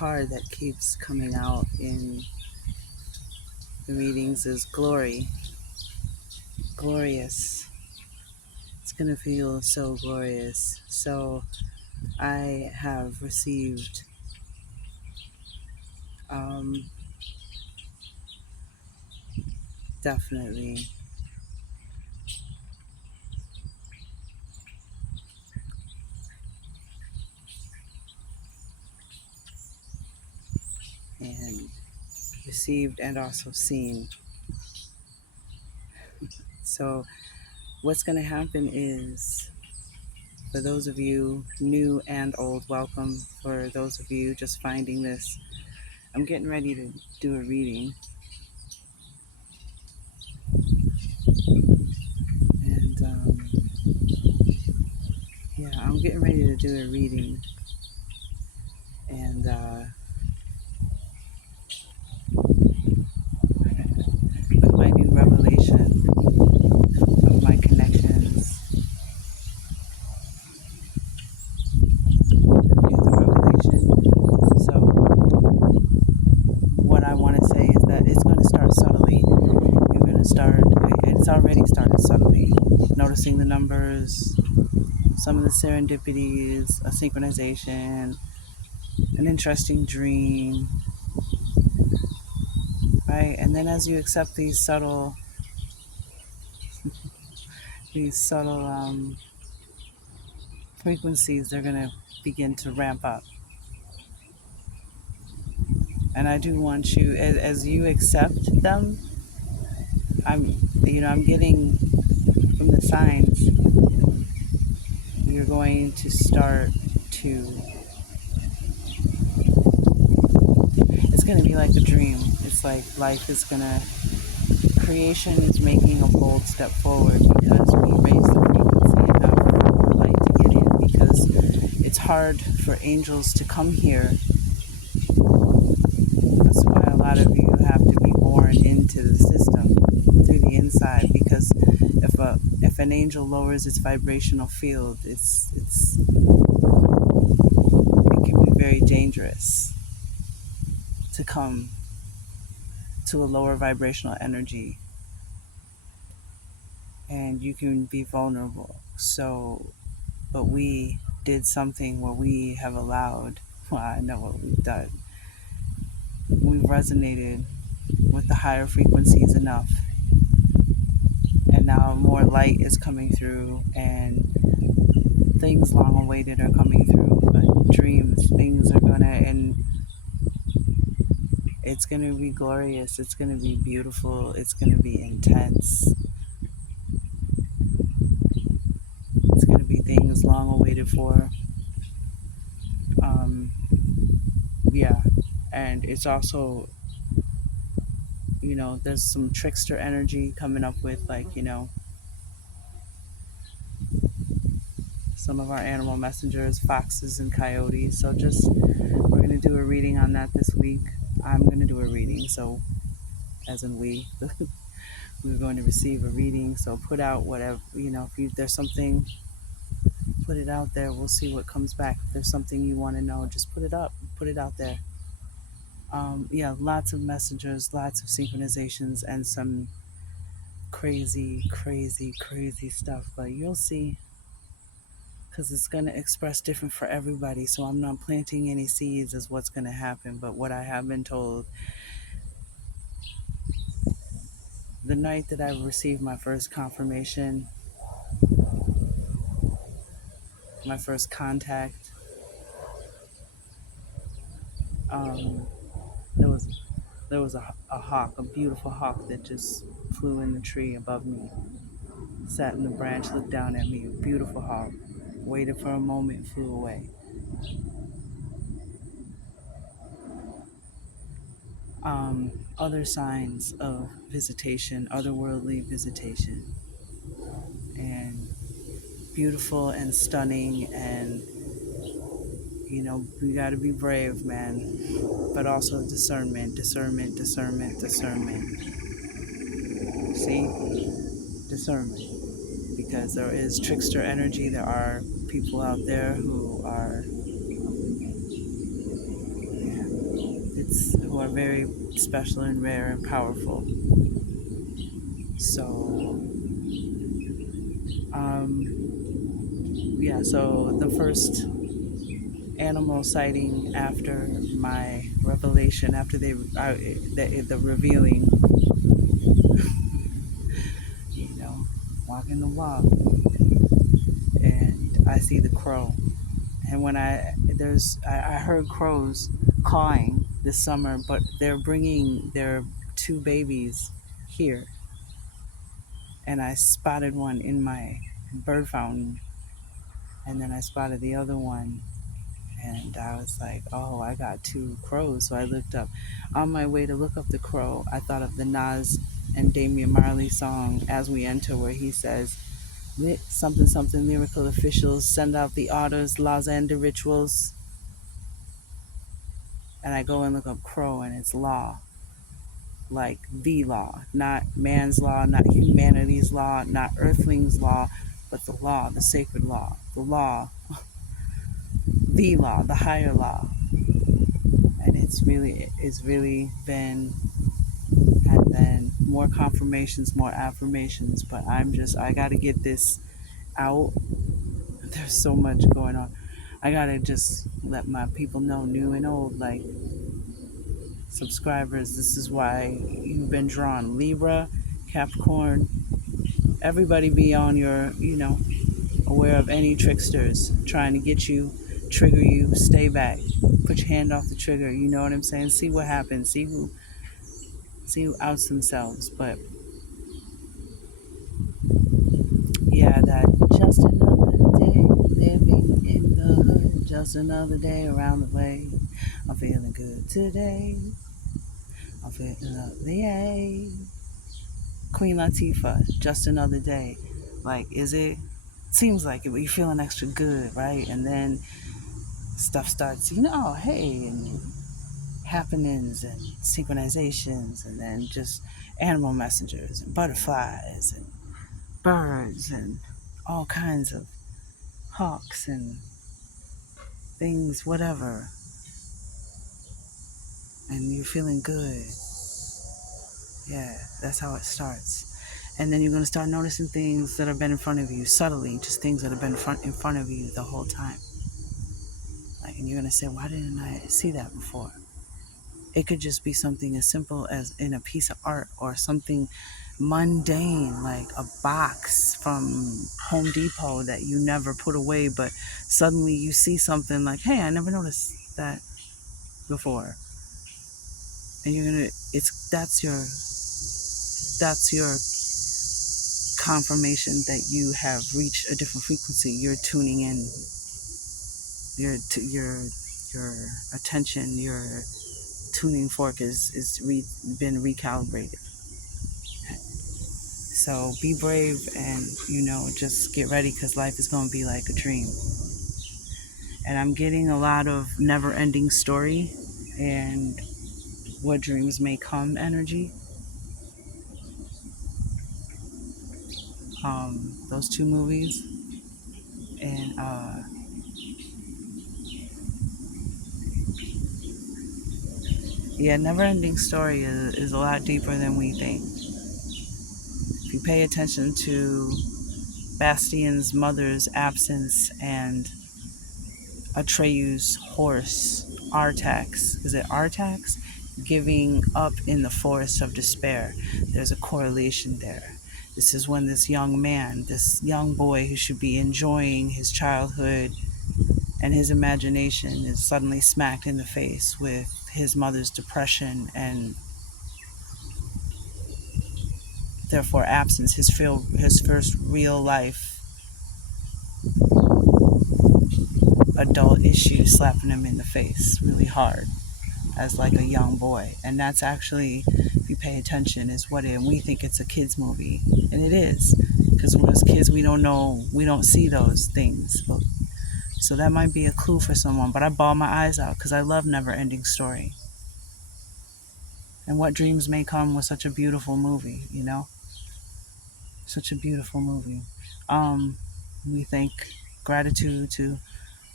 card that keeps coming out in the readings is glory, glorious. It's going to feel so glorious. So I have received um, definitely and received and also seen. So what's going to happen is, for those of you new and old, welcome. For those of you just finding this, I'm getting ready to do a reading. And yeah, I'm getting ready to do a reading. And with my new revelation of my connections, the revelation. So what I want to say is that it's going to start subtly. You're going to start, it's already started subtly, noticing the numbers, some of the serendipities, a synchronization, an interesting dream, right? And then as you accept these subtle frequencies, they're going to begin to ramp up. And I do want you, as you accept them, I'm getting from the signs, you're going to start to, it's going to be like a dream. It's like life is going to, creation is making a bold step forward because we raise the frequency enough for light to get in, because it's hard for angels to come here. That's why a lot of you have to be born into the system through the inside, because if an angel lowers its vibrational field, it can be very dangerous to come to a lower vibrational energy, and you can be vulnerable. So, but we did something where we have allowed, well, I know what we've done. We've resonated with the higher frequencies enough, and now more light is coming through, and things long awaited are coming through. But dreams, things are gonna, and it's gonna be glorious. It's gonna be beautiful. It's gonna be intense. It's gonna be things long awaited for. Yeah, and it's also, there's some trickster energy coming up with, like, some of our animal messengers, foxes and coyotes. So we're going to do a reading on that this week. I'm going to do a reading, so as in we're going to receive a reading. So put out whatever, if there's something, put it out there. We'll see what comes back. If there's something you want to know, just put it out there. Yeah, lots of messengers, lots of synchronizations, and some crazy, crazy, crazy stuff. But you'll see, because it's going to express different for everybody. So I'm not planting any seeds as what's going to happen. But what I have been told, the night that I received my first confirmation, my first contact, um, there was a hawk, a beautiful hawk that just flew in the tree above me, sat in the branch, looked down at me. A beautiful hawk, waited for a moment, flew away. Other signs of visitation, otherworldly visitation, and beautiful and stunning, and we got to be brave, man, but also discernment, discernment, discernment, discernment. See, discernment, because there is trickster energy. There are people out there who are are very special and rare and powerful. So, yeah, so the first animal sighting after my revelation, after the revealing, you know, walking the walk, and I see the crow. And when I heard crows cawing this summer, but they're bringing their two babies here, and I spotted one in my bird fountain, and then I spotted the other one, and I was like, oh, I got two crows. So I looked up. On my way to look up the crow, I thought of the Nas and Damian Marley song "As We Enter," where he says, something something lyrical officials send out the orders, laws and the rituals. And I go and look up crow, and it's law, like the law, not man's law, not humanity's law, not earthlings' law, but the law, the sacred law, the law, the higher law. And it's really been, and then more confirmations, more affirmations. But I got to get this out. There's so much going on. I got to just let my people know, new and old, like subscribers, this is why you've been drawn. Libra, Capricorn, everybody be on your, aware of any tricksters trying to get you, trigger you, stay back. Put your hand off the trigger, you know what I'm saying? See what happens, see who outs themselves. But yeah, that just another day living in the hood, just another day around the way. I'm feeling good today. I'm feeling up the A. Queen Latifah, just another day. Like, is it? Seems like it, but you're feeling extra good, right? And then stuff starts, hey, and happenings and synchronizations, and then just animal messengers and butterflies and birds and all kinds of hawks and things, whatever. And you're feeling good. Yeah, that's how it starts. And then you're going to start noticing things that have been in front of you subtly, just things that have been in front of you the whole time. Like, and you're going to say, why didn't I see that before? It could just be something as simple as in a piece of art, or something mundane like a box from Home Depot that you never put away, but suddenly you see something like, hey, I never noticed that before. And you're going to, that's your confirmation that you have reached a different frequency. You're tuning in. Your attention, your tuning fork been recalibrated. So be brave, and just get ready, because life is going to be like a dream. And I'm getting a lot of never-ending story and what dreams may come energy. Those two movies, and yeah, never-ending story is a lot deeper than we think. If you pay attention to Bastian's mother's absence and Atreyu's horse, Artax, is it Artax? Giving up in the forest of despair. There's a correlation there. This is when this young man, this young boy who should be enjoying his childhood and his imagination, is suddenly smacked in the face with his mother's depression and therefore absence, his first real life adult issue slapping him in the face really hard as like a young boy. And that's actually, if you pay attention, is what and we think it's a kids movie, and it is, because as kids we don't see those things. So that might be a clue for someone. But I bawl my eyes out because I love Never Ending Story. And What Dreams May Come was such a beautiful movie, such a beautiful movie. We thank gratitude to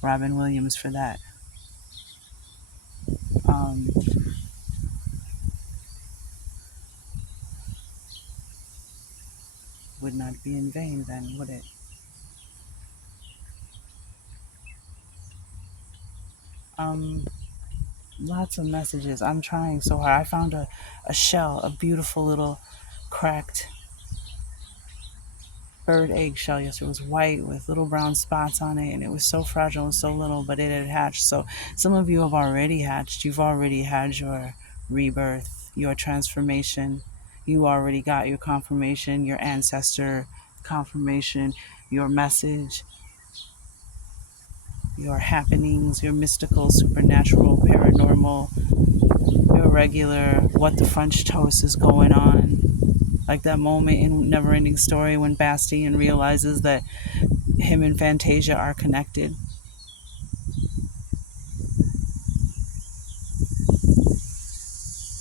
Robin Williams for that. would not be in vain then, would it? Um, Lots of messages. I'm trying so hard. I found a shell, a beautiful little cracked bird egg shell yesterday. It was white with little brown spots on it, and it was so fragile and so little, but it had hatched. So some of you have already hatched. You've already had your rebirth, your transformation. You already got your confirmation, your ancestor confirmation, your message, your happenings, your mystical, supernatural, paranormal, irregular, what the French toast is going on. Like that moment in Neverending Story when Bastien realizes that him and Fantasia are connected.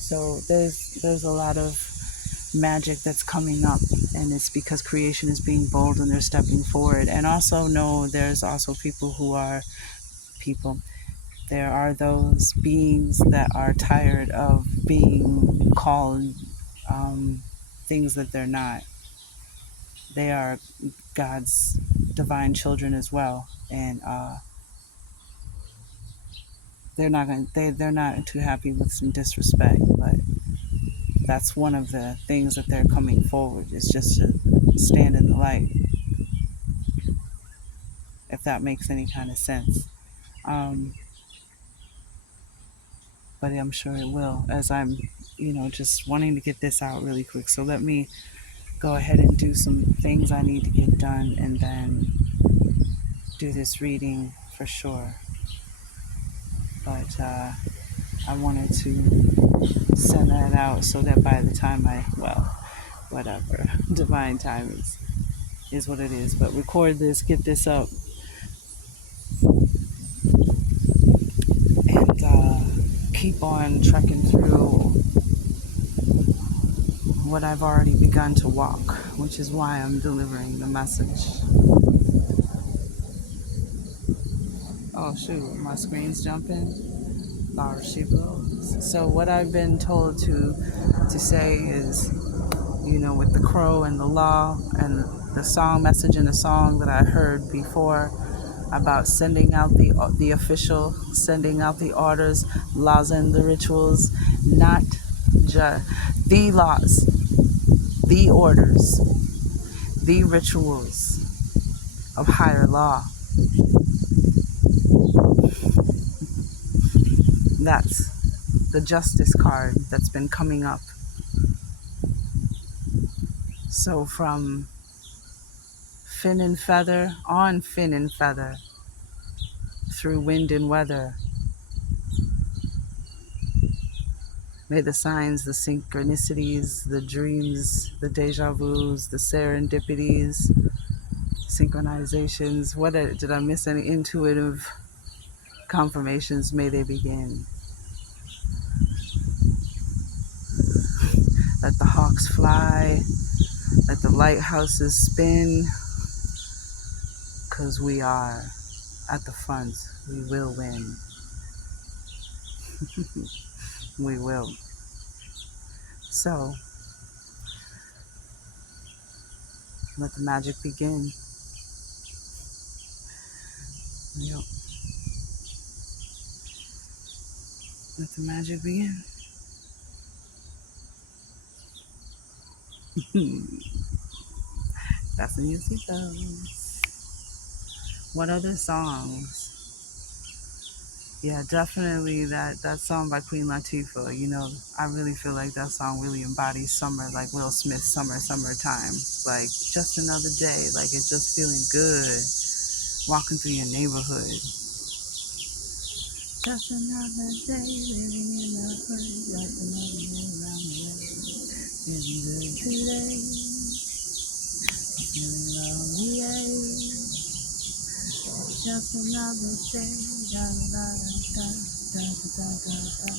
So there's a lot of magic that's coming up, and it's because creation is being bold and they're stepping forward. And also know there's also people who are people. There are those beings that are tired of being called things that they're not. They are God's divine children as well, and they're not too happy with some disrespect, but that's one of the things that they're coming forward. It's just to stand in the light, if that makes any kind of sense. Um, but I'm sure it will, as I'm, just wanting to get this out really quick. So let me go ahead and do some things I need to get done, and then do this reading for sure. But I wanted to send that out so that by the time whatever, divine time is what it is. But record this, get this up, and keep on trekking through what I've already begun to walk, which is why I'm delivering the message. Oh shoot, my screen's jumping. Oh, she blows. So what I've been told to say is, with the crow and the law and the song message in the song that I heard before about sending out the official, sending out the orders, laws and the rituals, not just the laws, the orders, the rituals of higher law. That's the justice card that's been coming up. So from fin and feather, on fin and feather, through wind and weather, may the signs, the synchronicities, the dreams, the deja vus, the serendipities, synchronizations, did I miss any intuitive confirmations? May they begin. Let the hawks fly, let the lighthouses spin, 'cause we are at the front. We will win. We will. So, let the magic begin. Yep. Let the magic begin. Fasten your seatbelts. What other songs? Yeah, definitely that song by Queen Latifah. I really feel like that song really embodies summer, like Will Smith's summertime. Like, just another day, like it's just feeling good. Walking through your neighborhood. Just another day living in the hood. Just another day around the way. Feeling good today. Feeling lonely, yeah. Just another day. Da, da, da, da, da, da, da.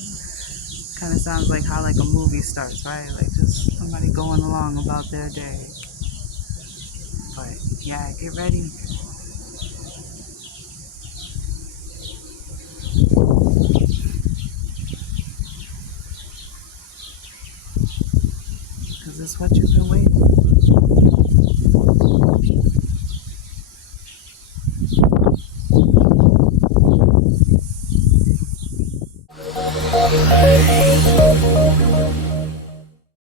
Kind of sounds like how like a movie starts, right? Like just somebody going along about their day. But yeah, get ready. Because it's what you've been waiting for.